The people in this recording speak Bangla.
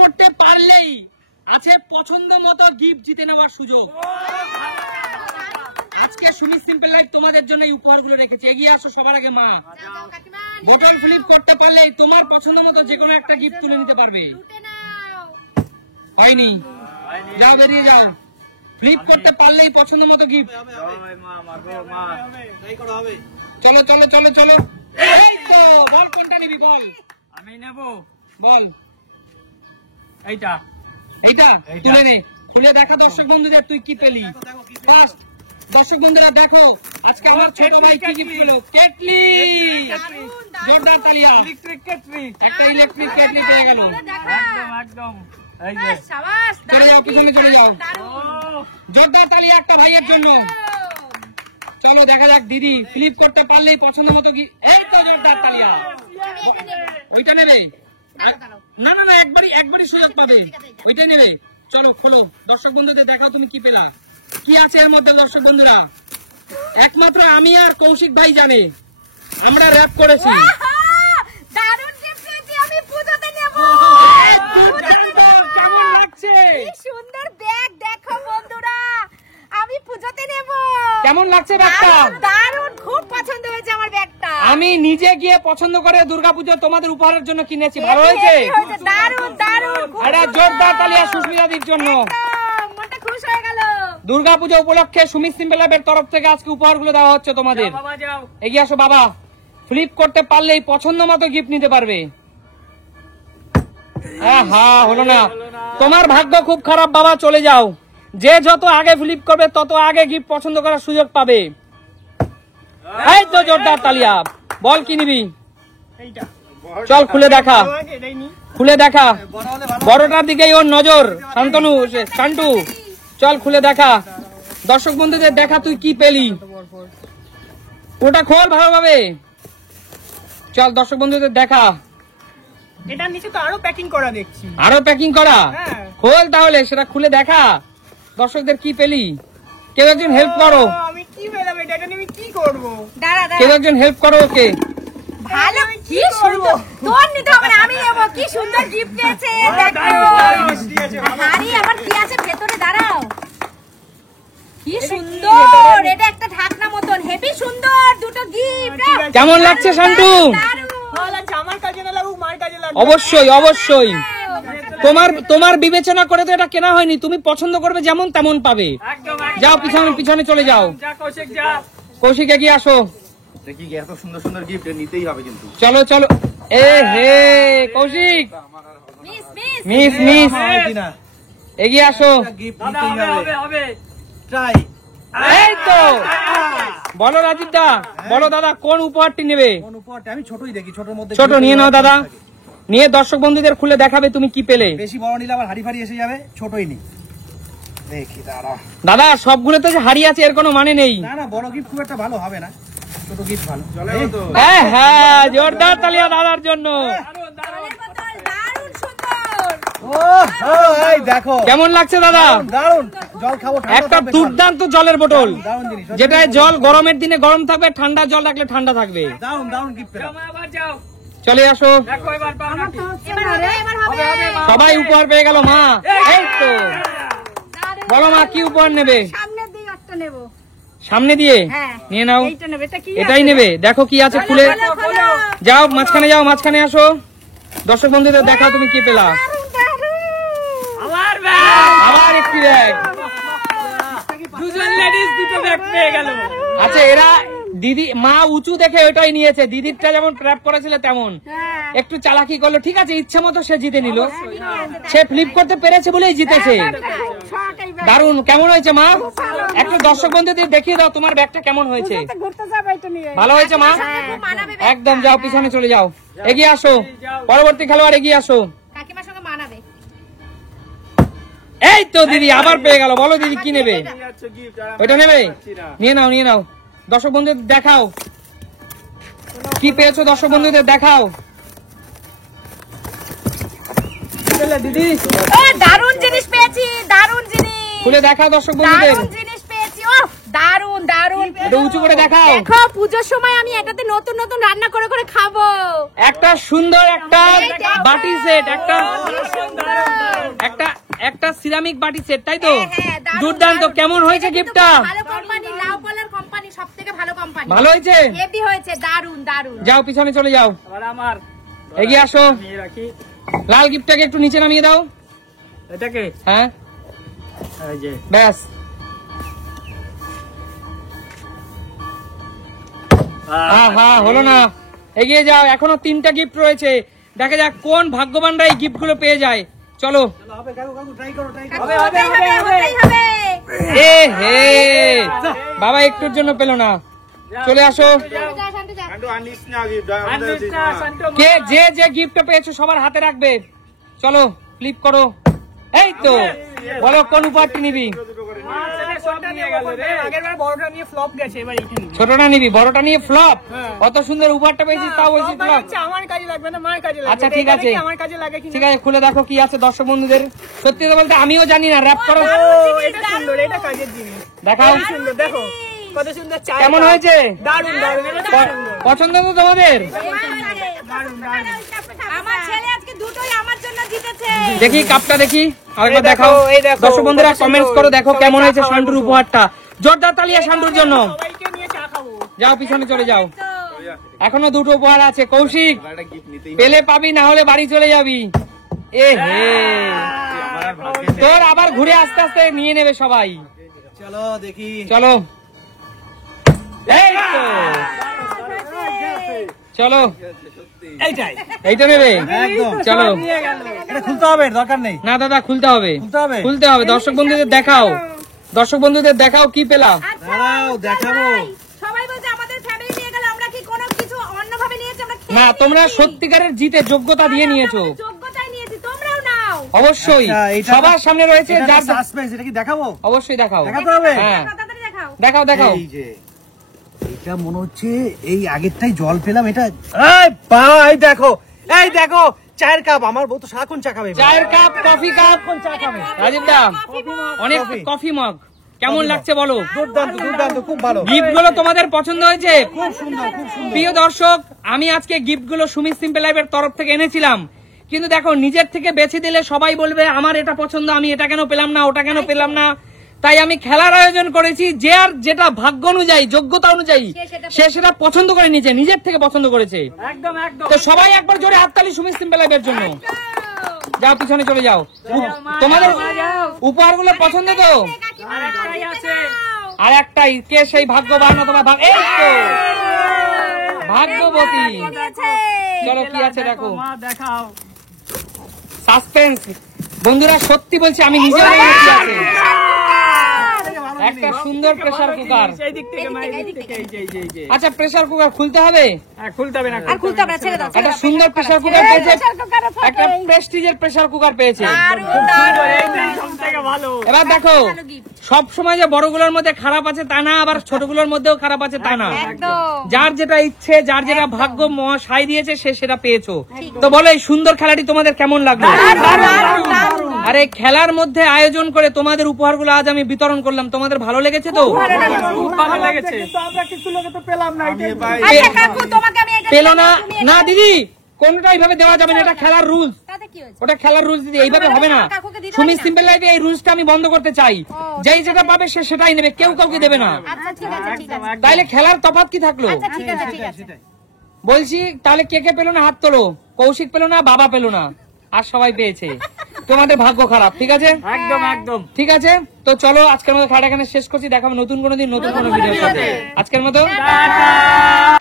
করতে পারলেই আছে পছন্দ মতো গিফট জিতে নেওয়ার সুযোগ। আজকে সুমি সিম্পল লাইফ তোমাদের জন্য এই উপহারগুলো রেখেছে। এগিয়ে আসো সবার আগে মা। বোতল ফ্লিপ করতে পারলেই তোমার পছন্দ মতো যে কোনো একটা গিফট তুলে নিতে পারবে। হয়নি, যাও বেরিয়ে যাও। ফ্লিপ করতে পারলেই পছন্দ মতো গিফট। চলো চলো চলো চলো। এই তো বল, কোনটা নিবি বল? আমি নেব। বল। এইটা এইটা তুলে নে, খুলে দেখা দর্শক বন্ধুদের তুই কি পেলি। দর্শক বন্ধুরা দেখো আজকে আমার ছোট ভাই কি গিফট পেলো। কেটলি, জোরদার তালিয়া। ইলেকট্রিক কেটলি, একটা ইলেকট্রিক কেটলি পেয়ে গেল। একদম একদম। এই যে শাবাশ, চলে যাও, পিছনে চলে যাও। ও জোরদার তালিয়া একটা ভাইয়ের জন্য। চলো দেখা যাক দিদি ফ্লিপ করতে পারলেই পছন্দ মতো কি। এই তো জোরদার তালিয়া। ওইটা নেবে? না না না, একবারই সুযোগ পাবে, ওইটাই নেবে। চলো খোলো, দর্শক বন্ধুদের দেখাও তুমি কি পেলা। কি আছে এর মধ্যে দর্শক বন্ধুরা? একমাত্র আমি আর কৌশিক ভাই জানে, আমরা র‍্যাপ করেছি। দারুণ গিফট পেয়েছি, আমি পূজাতে নেব। কেমন লাগছে? কি সুন্দর ব্যাগ দেখো বন্ধুরা, আমি পূজাতে নেব। কেমন লাগছে ব্যাগটা? দারুণ, খুব পছন্দ হয়েছে আমার ব্যাগটা। আমি নিজে গিয়ে পছন্দ করে দুর্গাপুজো তোমাদের উপহারের জন্য কিনেছি। ভালো হয়েছে? দারুণ দারুণ, আরে জোরদার তালিয়া সুস্মিতাদির জন্য। মনটা খুশ হয়ে গেল। দুর্গাপুজো উপলক্ষে সুমি সিম্পল লাইফের তরফ থেকে আজকে উপহারগুলো দেওয়া হচ্ছে তোমাদের। বাবা যাও। এগিয়ে আসো বাবা, ফ্লিপ করতে পারলেই পছন্দ মতো গিফট নিতে পারবে। হ্যাঁ হলো না, তোমার ভাগ্য খুব খারাপ বাবা, চলে যাও। যে যত আগে ফ্লিপ করবে তত আগে গিফট পছন্দ করার সুযোগ পাবে। এই তো জোরদার তালিয়া। বল কি নিবি? এইটা চল খুলে দেখা, খুলে দেখা। বড়টার দিকেই ওর নজর। শান্তনু, শান্টু, চল খুলে দেখা। দর্শক বন্ধুদের দেখা তুই কি পেলি, ওটা খোল ভালোভাবে। চল দর্শক বন্ধুদের দেখা। এটা নিচে তো আরো প্যাকিং করা দেখছি। আরো প্যাকিং করা? হ্যাঁ। খোল তাহলে, সেটা খুলে দেখা দর্শকদের কি পেলি। কেউ একজন হেল্প করো। আমি কি পেলাম? এটা আমি কি করব? দাঁড়া দাঁড়া, কেউ একজন হেল্প করো ওকে। ভালো, কি সুন্দর। তোর নিতে হবে না, আমি নেব। কি সুন্দর গিফট পেয়েছে দেখো। হাড়ি আবার কি আছে ভেতরে, দাঁড়াও। কি সুন্দর, এটা একটা ঢাকনা মতন, হেভি সুন্দর দুটো গিফট। কেমন লাগছে শান্টু? ভালো লাগছে। আমার কাজে না লাগুক, মার কাজে লাগুক। অবশ্যই অবশ্যই। তোমার বিবেচনা করে তো এটা কেনা হয়নি, তুমি পছন্দ করবে যেমন তেমন পাবে। একদম যাও পিছনে পিছনে চলে যাও। যা কৌশিক যা। কৌশিক এগিয়ে আসো। দেখি এত সুন্দর সুন্দর গিফট নিতেই হবে কিন্তু। চলো চলো। এ হে কৌশিক, মিস মিস, এগিয়ে আসো। দাদা হবে হবে হবে। ট্রাই। এই তো বলো রাজীব দা, বলো দাদা কোন উপহারটি নেবে? কোন উপহারটা? আমি ছোটই দেখি, ছোটর মধ্যে। ছোট নিয়ে নাও দাদা, নিয়ে দর্শক বন্ধুদের খুলে দেখাবে তুমি কি পেলে। বেশি বড় নিলে আবার হাড়ি ফাড়ি এসে যাবে, ছোটই নি। দেখি দাঁড়া। দাদা সবগুলোতে যে হাড়ি আছে এর কোনো মানে নেই। না না, বড় গিফট খুব একটা ভালো হবে না, ছোট গিফট ভালো। চলে তো। হ্যাঁ হ্যাঁ, জোরদার তালিয়া দাদার জন্য। দারুণ সুন্দর। ও এই দেখো কেমন লাগছে দাদা? দারুন। জল খাবো, ঠান্ডা একটা থাকবে। দুর্দান্ত জলের বোতল, দারুন জিনিস, যেটায় জল গরমের দিনে গরম থাকবে, ঠান্ডা জল রাখলে ঠান্ডা থাকবে। দারুন দারুন গিফট পেলাম। জামা আবার যাও। চলে আসো, দেখো এবার পাও নাকি। এবার হবে, এবার হবে। সবাই উপহার পেয়ে গেল। মা এই তো, বলো মা কি উপহার নেবে? সামনের দিকে একটা নেব। সামনে দিয়ে হ্যাঁ। নিয়ে নাও। এইটা নেবে, এটা কি? এটাই নেবে? দেখো কি আছে খুলে। খোলো। যাও মাঝখানে, যাও মাঝখানে আসো। দর্শক বন্ধুদের দেখাও তুমি কি পেলা। আমার ব্যাগ। আবার একটি ব্যাগ। দুজন লেডিস দুটো ব্যাগ পেয়ে গেল। আচ্ছা এরা দিদি মা উঁচু দেখে ওটাই নিয়েছে। দিদিরটা যেমন ট্র্যাপ করেছিল তেমন হ্যাঁ। একটু চালাকি করলো, ঠিক আছে ইচ্ছে মতো সে জিতে নিল। সে ফ্লিপ করতে পেরেছে বলেই জিতেছে। দারুন, কেমন হয়েছে মা? একটু দর্শক বন্ধুদের দেখিয়ে দাও তোমার ব্যাগটা কেমন হয়েছে। ঘুরতে যাবো এটা নিয়ে। ভালো হয়েছে মা? একদম, যাও পিছনে চলে যাও। এগিয়ে আসো, পরবর্তী খেলোয়াড় এগিয়ে আসো। কাকিমার সঙ্গে মানাবে। এই তো দিদি আবার পেয়ে গেল। বলো দিদি কি নেবে? ওইটা নেবে? নিয়ে নাও নিয়ে নাও। দর্শক বন্ধুদের দেখাও কি পেয়েছো, দর্শক বন্ধুদের দেখাও। দিদি দারুণ জিনিস পেয়েছি, দারুণ জিনিস। খুলে দেখাও দর্শক বন্ধুদের। দারুণ জিনিস পেয়েছি। ও দারুণ দারুন দারুন। একটু উঁচু করে দেখাও। দেখো পুজোর সময় আমি এটাতে নতুন নতুন রান্না করে করে খাবো। একটা সুন্দর একটা বাটি সেট, একটা সিরামিক বাটি সেট, তাই তো? দুর্দান্ত। কেমন হয়েছে গিফটটা? ভালো কোম্পানি, লাউ পালার কোম্পানি, সবথেকে ভালো কোম্পানি। ভালো হয়েছে? হেভি হয়েছে, দারুন দারুন। যাও পিছনে চলে যাও, আবার আমার এগিয়ে আসো। নিয়ে রাখি লাল গিফটটাকে একটু নিচে নামিয়ে দাও। এটাকে। হ্যাঁ এই যে ব্যাস। হ্যাঁ হলো না, এগিয়ে যাও, এখনো 3টা গিফট রয়েছে। দেখা যাক কোন ভাগ্যবানরা এই গিফট গুলো পেয়ে যায়। চলো। হবে কাকু, কাকু ট্রাই করো, ট্রাই করো। হবে হবে হবে হবে হতেই হবে। এ হে, বাবা একটুর জন্য পেলো না। চলে আসো। যা, শান্তি যা। আনলিস্টা শান্ত কে যে যে গিফটটা পেয়েছো সবার হাতে রাখবে। চলো ফ্লিপ করো। এই তো, বলো কোন উপহারটি নিবি? সব নিয়ে গেল রে। আগেরবার বড়টা নিয়ে ফ্লপ গেছে, এবার এইটা নিবি। ছোটটা নিবি, বড়টা নিয়ে ফ্লপ? অত সুন্দর উপহারটা পেয়েছিস তাও বলছিস ফ্লপ ফ্লপ? হচ্ছে, আমার কাজে লাগবে না, মার কাজে লাগবে। আচ্ছা ঠিক এটা আছে, দেখি আমার কাজে লাগে কিনা। ঠিক আছে, খুলে দেখো কি আছে দর্শক বন্ধুদের। সত্যি কথা বলতে আমিও জানি না, র‍্যাপ করো। ও এটা সুন্দর, এটা কাজের জিনিস। দেখাও কত সুন্দর, দেখো কত সুন্দর চা। কেমন হয়েছে? দারুণ দারুণ, এটা খুব সুন্দর। পছন্দ তো তোমাদের? আমার ছেলে আজকে দুটোই আমার জন্য জিতেছে। দেখি কাপটা দেখি, আরেকবার এই দেখো, দেখাও। এই দেখো, দর্শক বন্ধুরা কত সুন্দর। কমেন্টস করো, দেখো সবাই কেমন চা হয়েছে খাওয়ার শান্টুর মতো। উপহারটা। জোরদার তালিয়া শান্টুর জন্য। সবাইকে নিয়ে চা খাবো। যাও পিছনে চলে যাও, এখনো 2টো উপহার আছে। কৌশিক পেলে পাবি, না হলে বাড়ি চলে যাবি। এ হে, তোর আবার ঘুরে আস্তে আস্তে নিয়ে নেবে সবাই। চলো দেখি। চলো, এই তো, চলো এইটাই এইটা নেবে। একদম। চলো, নিয়ে গেল। এটা খুলতে হবে, দরকার নেই। না দাদা খুলতে হবে, খুলতে হবে? খুলতে হবে। দর্শক বন্ধুদের দেখাও, দর্শক বন্ধুদের দেখাও কি পেলাম। দাঁড়াও, দেখাবো। সবাই বলছে আমাদের ফ্যামিলি নিয়ে গেল, আমরা কি কোনো কিছু অন্যভাবে নিয়েছি? আমরা খেয়ে না, তোমরা নিয়েছি। সত্যিকারের জিতে যোগ্যতা দিয়ে নিয়েছো। আমরা যোগ্যতায় নিয়েছি, তোমরাও নাও। অবশ্যই আচ্ছা, এইটা- সবার সামনে রয়েছে, এটা যার সাসপেন্স, এটা কি দেখাবো? অবশ্যই দেখাও। দেখাতে হবে? হ্যাঁ তাড়াতাড়ি দেখাও। দেখাও দেখাও। এই যে এটা মনে হচ্ছে এই আগেরটাই জল পেলাম। এটা এই ভাই দেখো, এই দেখো চায়ের কাপ। আমার বউ তো সারাক্ষণ চা খাবে। চায়ের কাপ, কফি কাপ, চা খাবে। রাজীব দা অনেক কফি। Coffee mug. কেমন লাগছে বলো? দুর্দান্ত, দুর্দান্ত, খুব ভালো। গিফট গুলো তোমাদের পছন্দ হয়েছে? খুব সুন্দর, খুব সুন্দর। প্রিয় দর্শক, আমি আজকে গিফট গুলো সুমিত সিম্পল লাইফের তরফ থেকে এনেছিলাম, কিন্তু দেখো নিজের থেকে বেছে দিলে সবাই বলবে আমার এটা পছন্দ, আমি এটা কেন পেলাম না, ওটা কেন পেলাম না। তাই আমি খেলার আয়োজন করেছি, যে আর যেটা ভাগ্য অনুযায়ী, যোগ্যতা অনুযায়ী সে সেটা পছন্দ করে নিয়েছে, নিজের থেকে পছন্দ করেছে। একদম একদম। তো সবাই একবার জোরে হাততালি সুমিত সিম্পল লাইফের জন্য। যাও পিছনে চলে যাও। তোমাদের উপহার গুলো পছন্দ তো? আরেকটাই আছে। আর একটাই, কে সেই ভাগ্যবান অথবা এই তো ভাগ্যবতী। চলো কি আছে দেখো। মা দেখাও। সাসপেন্স বন্ধুরা, সত্যি বলছি আমি নিজে জানি না কি আছে। একটা সুন্দর প্রেসার কুকার। এই দিক থেকে মা, এই দিক থেকে, এই যে এই যে এই যে। আচ্ছা প্রেসার কুকার খুলতে হবে? হ্যাঁ, খুলতে হবে না। আর খুলতে হবে না, ছেড়ে দাও। একটা সুন্দর প্রেসার কুকার পেয়েছে, প্রেসার কুকারও থাকে। একটা প্রেস্টিজের প্রেসার কুকার পেয়েছে। দারুণ, দারুণ। এইটাই সবথেকে ভালো। এবার দেখো, ভালো gift। সব সময় যে বড়গুলোর মধ্যে খারাপ আছে তা না, আবার ছোটগুলোর মধ্যেও খারাপ আছে তা না। একদম। যার যেটা ইচ্ছে, যার যেটা ভাগ্য সাই দিয়েছে সে সেটা পেয়েছো। তো বলো এই সুন্দর খেলাটি তোমাদের কেমন লাগলো? দারুণ, দারুণ। আর এই খেলার মধ্যে আয়োজন করে তোমাদের উপহারগুলো আজ আমি বিতরণ করলাম, তোমাদের ভালো লেগেছে তো? খুব ভালো লেগেছে। কিন্তু আমরা কিছু লোকে তো পেলাম না, এটাই। আচ্ছা কাকু, তোমাকে আমি এটা পেলো না? তুমি এটা- না দিদি, কোনটা এইভাবে দেওয়া যাবে না, এটা খেলার রুলস। তাতে কি হয়েছে? ওটা খেলার রুলস দিদি, এইভাবে হবে না। কাকুকে দিতে সুমিত হবে না? সিম্পল লাইফে এই রুলসটা আমি বন্ধ করতে চাই। যেই যেটা পাবে সে সেটাই নেবে, কেউ কাউকে দেবে না। আচ্ছা ঠিক আছে, ঠিক আছে। তাইলে খেলার তফাৎ কি থাকলো? আচ্ছা ঠিক আছে, ঠিক আছে। বলছি তাহলে কে কে পেলো না হাত তোলো। কৌশিক পেলো না, বাবা পেলো না, আর সবাই পেয়েছে। তোমাদের ভাগ্য খারাপ, ঠিক আছে? একদম একদম। ঠিক আছে, তো চলো আজকের মতো খেলাটা এখানে শেষ করছি। দেখাবো নতুন কোনো দিন নতুন কোনো ভিডিওর সাথে। আজকের মতো টাটা।